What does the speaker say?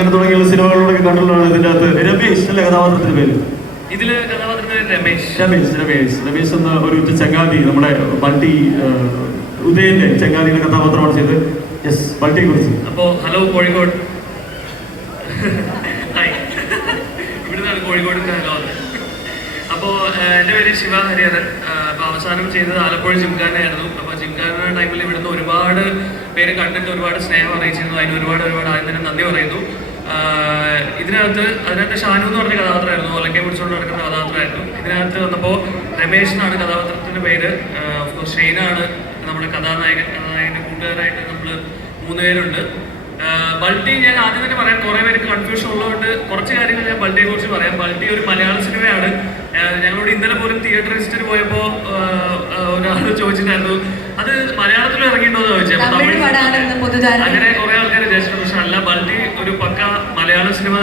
അങ്ങനെ തുടങ്ങിയുള്ള സിനിമകളിലൂടെ കണ്ടിട്ടുള്ളതാണ്. ഇതിൻ്റെ അകത്ത് രമേശ് അല്ലെ കഥാപാത്രത്തിന്റെ പേര്? ഇതില് കഥാപാത്രത്തിന്റെ രമേശ് എന്ന ഒരു ചങ്ങാതി, നമ്മുടെ ബൾട്ടി ഉദയന്റെ ചങ്ങാതിയുടെ കഥാപാത്രമാണ് ചെയ്തത്. യെസ്, ബൾട്ടിയെ കുറിച്ച്. അപ്പോ ഹലോ കോഴിക്കോട്, ഇവിടുന്നാണ് കോഴിക്കോടിന്റെ ഹലോ. അപ്പോൾ എൻ്റെ പേര് ശിവ ഹരിഹരൻ. അപ്പോൾ അവസാനം ചെയ്തത് ആലപ്പുഴ ജിംഖാനയായിരുന്നു. അപ്പോൾ ജിംഖാന ടൈമിൽ ഇവിടുന്ന് ഒരുപാട് പേര് കണ്ടിട്ട് ഒരുപാട് സ്നേഹം അറിയിച്ചിരുന്നു. അതിന് ഒരുപാട് ആദ്യം തന്നെ നന്ദി പറയുന്നു. അതിനകത്ത് ഷാനു എന്ന് പറഞ്ഞ കഥാപാത്രമായിരുന്നു, ഒലക്കെ പിടിച്ചുകൊണ്ട് നടക്കുന്ന കഥാപാത്രമായിരുന്നു. ഇതിനകത്ത് വന്നപ്പോൾ രമേശ് എന്നാണ് കഥാപാത്രത്തിൻ്റെ പേര്. ഓഫ്കോഴ്സ് ഷെയ്നാണ് നമ്മുടെ കഥാനായകൻ്റെ കൂട്ടുകാരായിട്ട് നമ്മൾ 3 പേരുണ്ട്. ബൾട്ടി ഞാൻ ആദ്യം തന്നെ പറയാം, കുറേ പേർക്ക് കൺഫ്യൂഷൻ ഉള്ളതുകൊണ്ട് കുറച്ച് കാര്യങ്ങൾ ഞാൻ ബൾട്ടിയെ കുറിച്ച് പറയാം. ബൾട്ടി ഒരു മലയാള സിനിമയാണ്. ഞങ്ങളോട് ഇന്നലെ പോലും തിയേറ്റർ വിസിറ്റിന് പോയപ്പോൾ ഒരാൾ ചോദിച്ചിട്ടായിരുന്നു അത് മലയാളത്തിലും ഇറങ്ങിയിട്ടുണ്ടോ എന്ന് ചോദിച്ചത്. അങ്ങനെ കുറെ ആൾക്കാർ വിചാരിച്ചിട്ടുണ്ട്. പക്ഷെ അല്ല, ബൾട്ടി ഒരു പക്ക മലയാള സിനിമ